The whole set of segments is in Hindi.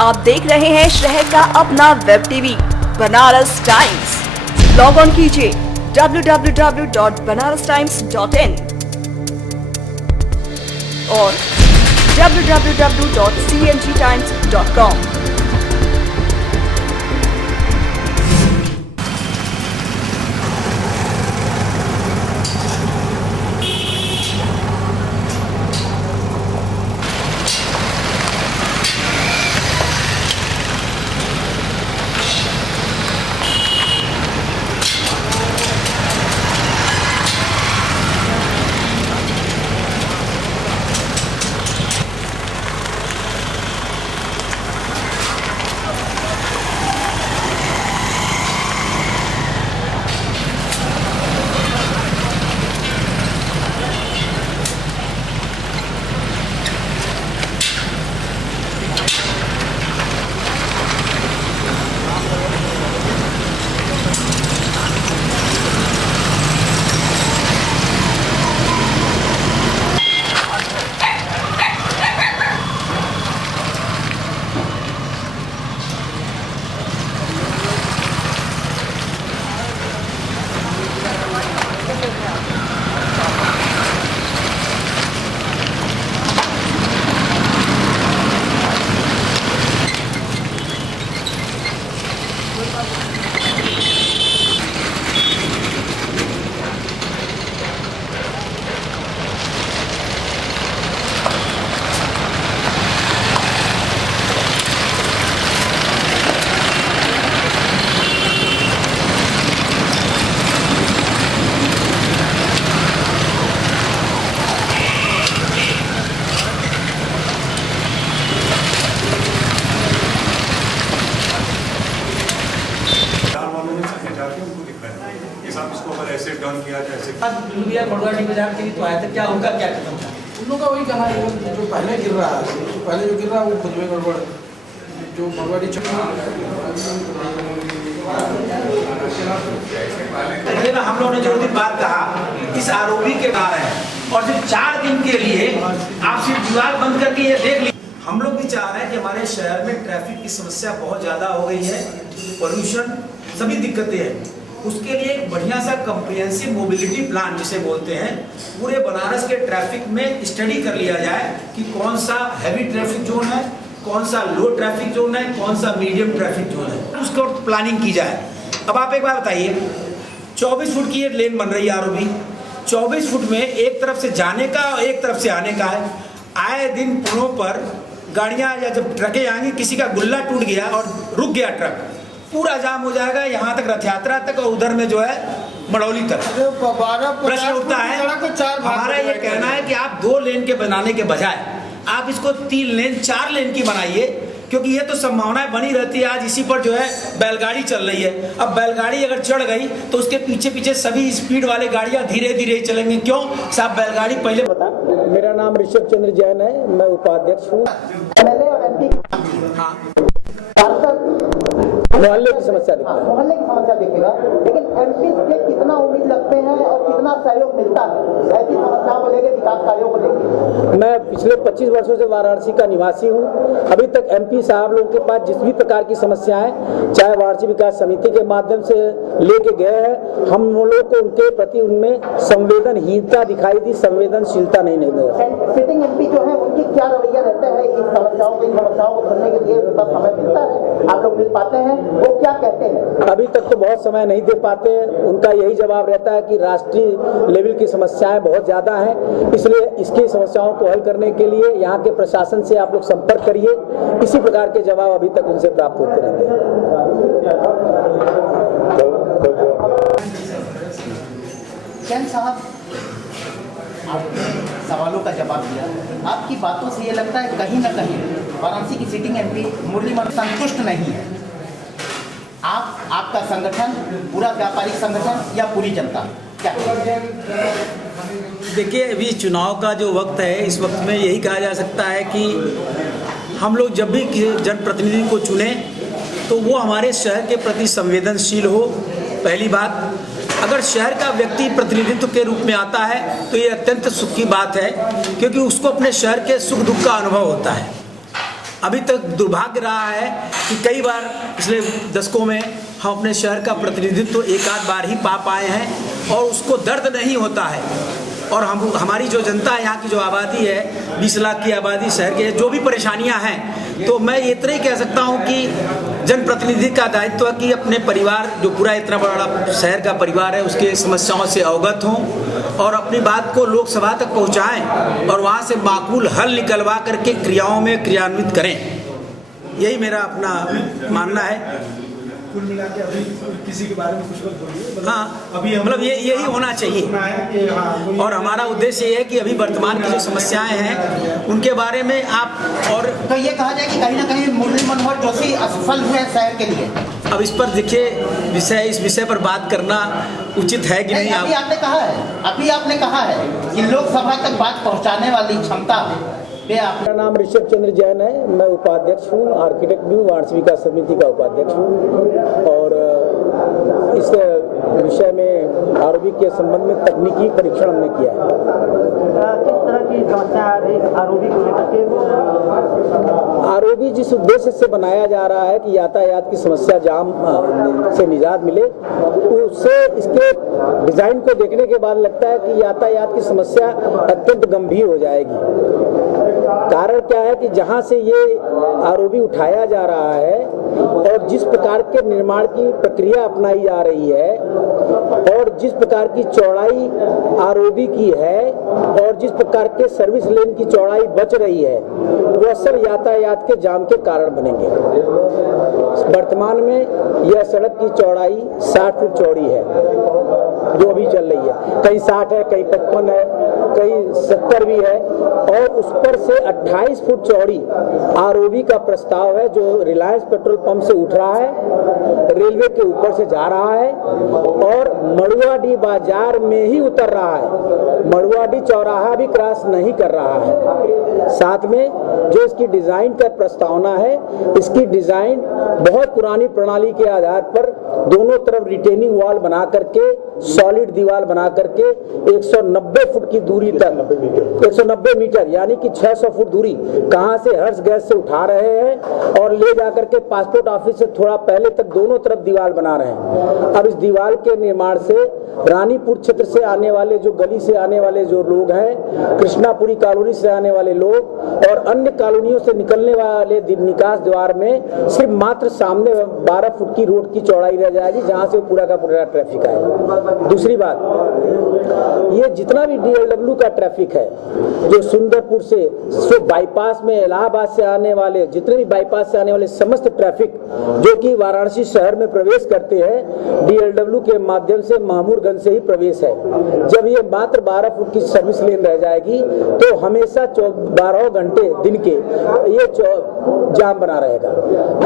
आप देख रहे हैं शहर का अपना web TV Banaras times. Log on कीजिए www.banarastimes.in और www.cngtimes.com। क्या उनका क्या कदम था? उन लोगों का वही कहना है जो पहले गिर रहा है, पहले जो गिर रहा है वो खुद में गड़बड़, जो भगवाड़ी हम लोगों ने जो दिन बात कहा इस आरोपी के कारण है और सिर्फ 4 दिन के लिए आप सिर्फ दीवार बंद करके ये देख लीजिए। हम लोग भी चाह रहे हैं कि हमारे शहर में ट्रैफिक की समस्या बहुत ज़्यादा हो गई है, पोल्यूशन सभी दिक्कतें हैं। उसके लिए एक बढ़िया सा कम्प्रिहेंसिव मोबिलिटी प्लान जिसे बोलते हैं, पूरे बनारस के ट्रैफिक में स्टडी कर लिया जाए कि कौन सा हैवी ट्रैफिक जोन है, कौन सा लो ट्रैफिक जोन है, कौन सा मीडियम ट्रैफिक जोन है, उसको प्लानिंग की जाए। अब आप एक बात बताइए, 24 फुट की ये लेन बन रही है आरोपी, 24 फुट में एक तरफ से जाने का और एक तरफ से आने का है। आए दिन पुलों पर गाड़ियाँ या जब ट्रकें आएंगी, किसी का गुल्ला टूट गया और रुक गया ट्रक, पूरा जाम हो जाएगा यहाँ तक, रथ यात्रा तक, और उधर में जो है मड़ौली तक। प्रश्न उठता है, हमारा ये कहना है कि आप 2 लेन के बनाने के बजाय आप इसको 3 लेन 4 लेन की बनाइए, क्योंकि ये तो संभावनाएं बनी रहती है। आज इसी पर जो है बैलगाड़ी चल रही है, अब बैलगाड़ी अगर चढ़ गई तो उसके पीछे पीछे सभी स्पीड वाले गाड़ियां धीरे धीरे ही चलेंगे। क्यों साहब, बैलगाड़ी पहले बता। मेरा नाम ऋषभ चंद्र जैन है, मैं उपाध्यक्ष हूँ। मोहल्ले की समस्या दिखता है, मोहल्ले की समस्या दिखेगा, लेकिन एमपी से कितना उम्मीद लगते हैं और कितना सहयोग मिलता है ऐसी समस्याओं को लेकर, विकास कार्यों को लेकर? मैं पिछले 25 वर्षों से वाराणसी का निवासी हूं। अभी तक एमपी साहब लोग के पास जिस भी प्रकार की समस्याएं, चाहे वाराणसी विकास समिति के माध्यम से लेके गए हैं, हम लोग को उनके प्रति उनमें संवेदनहीनता दिखाई दी, संवेदनशीलता नहीं दी। सिटिंग एमपी जो है उनकी क्या रवैया रहता है इस समस्याओं को सुनने के लिए? समय मिलता है, आप लोग मिल पाते हैं, वो क्या कहते हैं? अभी तक तो बहुत समय नहीं दे पाते हैं। उनका यही जवाब रहता है कि राष्ट्रीय लेवल की समस्याएं बहुत ज्यादा हैं, इसलिए इसकी समस्याओं को हल करने के लिए यहाँ के प्रशासन से आप लोग संपर्क करिए। इसी प्रकार के जवाब अभी तक उनसे प्राप्त होते रहते हैं। जैन साहब, आपने सवालों का जवाब दिया, आपकी बातों से ये लगता है कहीं ना कहीं वाराणसी की सिटिंग एमपी मुरली मनोहर संतुष्ट नहीं है। आपका संगठन, पूरा व्यापारिक संगठन या पूरी जनता, क्या? देखिए, अभी चुनाव का जो वक्त है, इस वक्त में यही कहा जा सकता है कि हम लोग जब भी जनप्रतिनिधि को चुने तो वो हमारे शहर के प्रति संवेदनशील हो। पहली बात, अगर शहर का व्यक्ति प्रतिनिधित्व के रूप में आता है तो ये अत्यंत सुख की बात है, क्योंकि उसको अपने शहर के सुख दुख का अनुभव होता है। अभी तक दुर्भाग्य रहा है कि कई बार पिछले दशकों में हम अपने शहर का प्रतिनिधित्व एक आध बार ही पा पाए हैं और उसको दर्द नहीं होता है। और हमारी जो जनता है, यहाँ की जो आबादी है, 20 लाख की आबादी शहर के, जो भी परेशानियाँ हैं, तो मैं इतना ही कह सकता हूँ कि जनप्रतिनिधि का दायित्व है कि अपने परिवार, जो पूरा इतना बड़ा शहर का परिवार है, उसके समस्याओं से अवगत हों और अपनी बात को लोकसभा तक पहुँचाएँ और वहाँ से माकूल हल निकलवा करके क्रियाओं में क्रियान्वित करें। यही मेरा अपना मानना है। कुल मिला के अभी किसी के बारे में कुछ मत बोलिए। हाँ, अभी मतलब यही होना चाहिए। और हमारा उद्देश्य ये है कि अभी वर्तमान की जो समस्याएं हैं उनके बारे में आप, और तो ये कहा जाए कि कहीं ना कहीं मुरली मनोहर जोशी असफल हुए शहर के लिए। अब इस पर देखिए, इस विषय पर बात करना उचित है कि नहीं? अभी आपने कहा है कि लोकसभा तक बात पहुँचाने वाली क्षमता। मेरा नाम ऋषभ चंद्र जैन है, मैं उपाध्यक्ष हूँ, आर्किटेक्ट भी हूँ, वार्ड विकास समिति का उपाध्यक्ष हूँ। और इस विषय में आरओबी के संबंध में तकनीकी परीक्षण हमने किया है। किस तरह की समस्या आ रही है आरओबी को लेकर के? आरओबी जिस उद्देश्य से बनाया जा रहा है कि यातायात की समस्या जाम से निजात मिले, उससे इसके डिजाइन को देखने के बाद लगता है कि यातायात की समस्या अत्यंत गंभीर हो जाएगी। कारण क्या है कि जहां से ये आरओबी उठाया जा रहा है और जिस प्रकार के निर्माण की प्रक्रिया अपनाई जा रही है और जिस प्रकार की चौड़ाई आरओबी की है और जिस प्रकार के सर्विस लेन की चौड़ाई बच रही है, वो अक्सर यातायात के जाम के कारण बनेंगे। वर्तमान में यह सड़क की चौड़ाई 60 फुट चौड़ी है जो अभी चल रही है, कहीं 60 है, कहीं 55 है, कहीं 70 भी है, और उस पर से 28 फुट चौड़ी आरओबी का प्रस्ताव है जो रिलायंस पेट्रोल पंप से उठ रहा है, रेलवे के ऊपर से जा रहा है और मड़ुआडीह बाजार में ही उतर रहा है। मड़ुआडीह चौराहा भी क्रॉस नहीं कर रहा है। साथ में जो इसकी डिजाइन का प्रस्तावना है, इसकी डिजाइन बहुत पुरानी प्रणाली के आधार पर दोनों तरफ रिटेनिंग वॉल बना करके, सॉलिड दीवार बना करके 190 फुट की दूरी तक, 190 मीटर यानी कि 600 फुट दूरी कहां से हर्ष गैस से उठा रहे हैं और ले जाकर के पासपोर्ट ऑफिस से थोड़ा पहले तक दोनों तरफ दीवार बना रहे हैं। अब इस दीवार के निर्माण से रानीपुर क्षेत्र से आने वाले, जो गली से आने वाले जो लोग हैं, कृष्णापुरी कॉलोनी से आने वाले लोग और अन्य कॉलोनियों से निकलने वाले निकास द्वार में सिर्फ मात्र सामने 12 फुट की रोड की चौड़ाई रह जाएगी जहां से पूरा का पूरा ट्रैफिक आएगा। दूसरी बात, ये जितना भी डीएलडब्ल्यू का ट्रैफिक है जो सुंदरपुर से बाईपास में इलाहाबाद से आने वाले, जितने भी बाईपास से आने वाले समस्त ट्रैफिक जो कि वाराणसी शहर में प्रवेश करते हैं, डीएलडब्ल्यू के माध्यम से महमूरगंज से ही प्रवेश है। जब ये मात्र 12 फुट की सर्विस लेन रह जाएगी तो हमेशा 12 घंटे दिन के ये जाम बना रहेगा।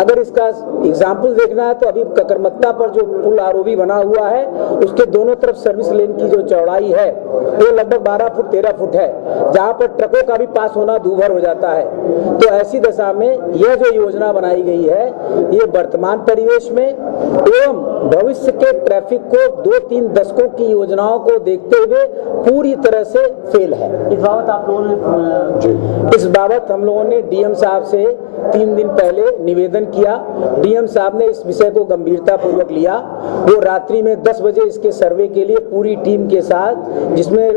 अगर इसका एग्जाम्पल देखना है तो अभी ककरमत्ता पर जो पुल आरओबी बना हुआ है उसके दोनों तरफ सर्विस लेन की जो चौड़ाई है वो लगभग 12 फुट 13 फुट है, जहां पर ट्रकों का भी पास होना दूभर हो जाता है। तो ऐसी दशा में यह जो योजना बनाई गई है ये वर्तमान परिवेश में एवं भविष्य के ट्रैफिक को 2-3 दशकों की योजनाओं को देखते हुए पूरी तरह से फेल है। इस बाबत आप लोगों ने इस बाबत हम लोगों ने डीएम साहब से 3 दिन पहले निवेदन किया। डीएम साहब ने इस विषय को गंभीरता पूर्वक लिया। वो रात्रि में 10 बजे इसके सर्वे के लिए पूरी टीम के साथ, जिसमें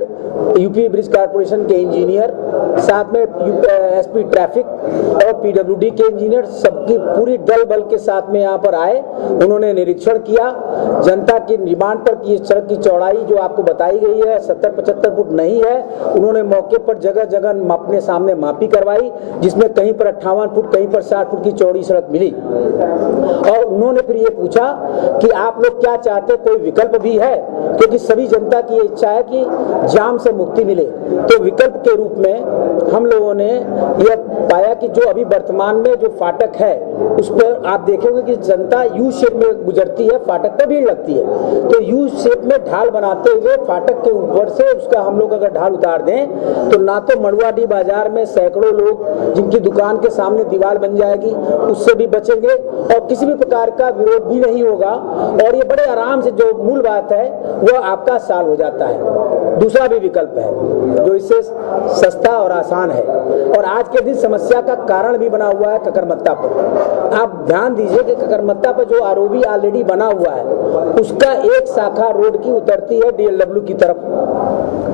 यूपी ब्रिज कॉर्पोरेशन के इंजीनियर, साथ में एसपी ट्रैफिक और पीडब्ल्यूडी के इंजीनियर, सबकी पूरी दल बल के साथ में यहाँ पर आए। उन्होंने निरीक्षण किया जनता की डिमांड पर कि इस सड़क की चौड़ाई जो आपको बताई गई है 70-75 फुट नहीं है। उन्होंने मौके पर जगह जगह अपने सामने मापी करवाई, जिसमें कहीं पर 58 फुट, कहीं पर 60 फुट की चौड़ी सड़क मिली। और उन्होंने फिर ये पूछा कि आप लोग क्या चाहते, कोई विकल्प भी है, क्योंकि सभी जनता की इच्छा है कि जाम से मुक्ति मिले। तो विकल्प के रूप में हम लोगों ने यह पाया कि जो अभी वर्तमान में जो फाटक है उस पर आप देखेंगे कि जनता यू शेप में गुजरती है, फाटक पर भीड़ लगती है। तो यू शेप में ढाल बनाते हुए फाटक के ऊपर से उसका हम लोग अगर ढाल उतार दें तो ना तो मड़ुआडीह बाजार में सैकड़ों लोग जिनकी दुकान के सामने दीवार बन जाएगी उससे भी बचेंगे और किसी भी प्रकार का विरोध भी नहीं होगा, और ये बड़े आराम से जो मूल बात है वह आपका साल हो जाता है। दूसरा भी विकल्प है, जो इससे सस्ता और आसान है। और आज के दिन समस्या का कारण भी बना हुआ है ककरमत्ता पर। आप ध्यान दीजिए कि ककरमत्ता पर जो आरओबी ऑलरेडी बना हुआ है उसका एक शाखा रोड की उतरती है डीएलडब्ल्यू की तरफ।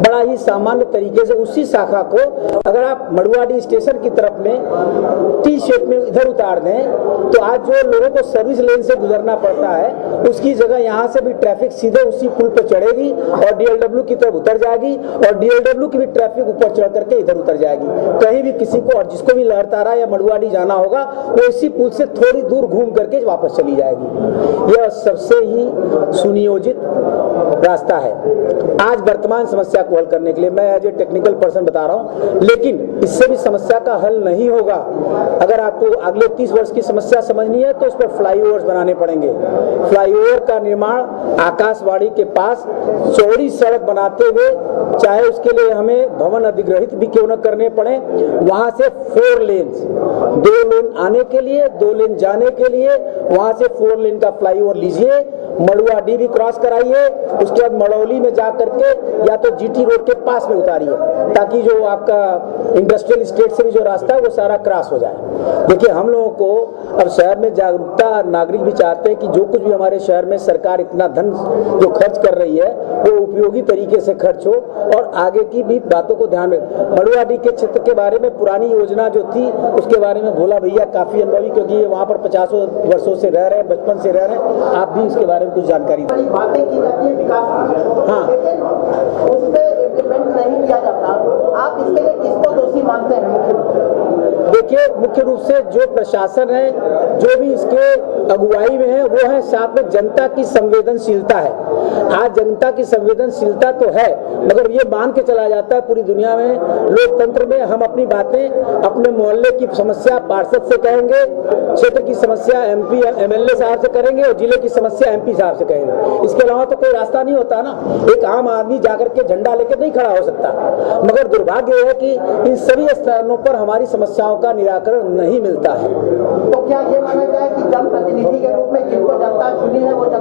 बड़ा ही सामान्य तरीके से उसी शाखा को अगर आप मड़ुआडी स्टेशन की तरफ में टी शेप में इधर उतार दें तो आज जो लोगों को सर्विस लेन से गुजरना पड़ता है उसकी जगह यहाँ से भी ट्रैफिक सीधे उसी पुल पर चढ़ेगी और डीएलडब्ल्यू की तरफ उतर जाएगी और डीएलडब्ल्यू की भी ट्रैफिक ऊपर चढ़ करके इधर उतर जाएगी। कहीं भी किसी को और जिसको भी लहरतारा या मड़ुआडी जाना होगा वो इसी पुल से थोड़ी दूर घूम करके वापस चली जाएगी। यह सबसे ही सुनियोजित रास्ता है आज वर्तमान समस्या को हल करने के लिए। मैं एज ए टेक्निकल पर्सन बता रहा हूं, लेकिन इससे भी समस्या का हल नहीं होगा। अगर आपको अगले 30 वर्ष की समस्या समझनी है तो उस पर फ्लाईओवर्स बनाने पड़ेंगे। फ्लाईओवर का निर्माण आकाशवाणी के पास चौड़ी सड़क बनाते हुए, चाहे उसके लिए हमें भवन अधिग्रहित भी क्यों न करने पड़े, वहां से 4 लेन्स, 2 लेन आने के लिए 2 लेन जाने के लिए, वहां से 4 लेन का फ्लाईओवर लीजिए, मड़ुआडी भी क्रॉस कराइए, उसके बाद मड़ौली में जा करके या तो जीटी रोड के पास में उतारिए ताकि जो आपका इंडस्ट्रियल स्टेट से भी जो रास्ता है वो सारा क्रॉस हो जाए। देखिए, हम लोगों को अब शहर में जागरूकता, नागरिक भी चाहते हैं कि जो कुछ भी हमारे शहर में सरकार इतना धन जो खर्च कर रही है वो उपयोगी तरीके से खर्च हो और आगे की भी बातों को ध्यान में। मड़ुआडी के क्षेत्र के बारे में पुरानी योजना जो थी उसके बारे में भोला भैया काफी अनुभवी, क्योंकि ये वहाँ पर 50 वर्षों से रह रहे हैं, बचपन से रह रहे हैं। आप भी इसके बारे में कुछ जानकारी दें। बातें की जाती है विकास, हाँ, लेकिन उस पर इम्प्लीमेंट नहीं किया जाता। आप इसके लिए किसको दोषी मानते हैं मुख्य रूप से? देखिए, मुख्य रूप से जो प्रशासन है, जो भी इसके अगुवाई में है, वो है साथ में जनता की संवेदनशीलता है। आज जनता की संवेदनशीलता तो है, मगर ये मान के चला जाता है पूरी दुनिया में लोकतंत्र में हम अपनी बातें अपने मोहल्ले की समस्या पार्षद से कहेंगे, क्षेत्र की समस्या एमपी एमएलए साहब से करेंगे और जिले की समस्या एमपी साहब से कहेंगे। इसके अलावा तो कोई रास्ता नहीं होता ना। एक आम आदमी जाकर के झंडा लेकर नहीं खड़ा हो सकता। मगर दुर्भाग्य है कि इन सभी स्थानों पर हमारी समस्याओं का निराकरण नहीं मिलता है। तो क्या ये माना जाए कि जनप्रतिनिधि के रूप में जिनको जनता चुनी है वो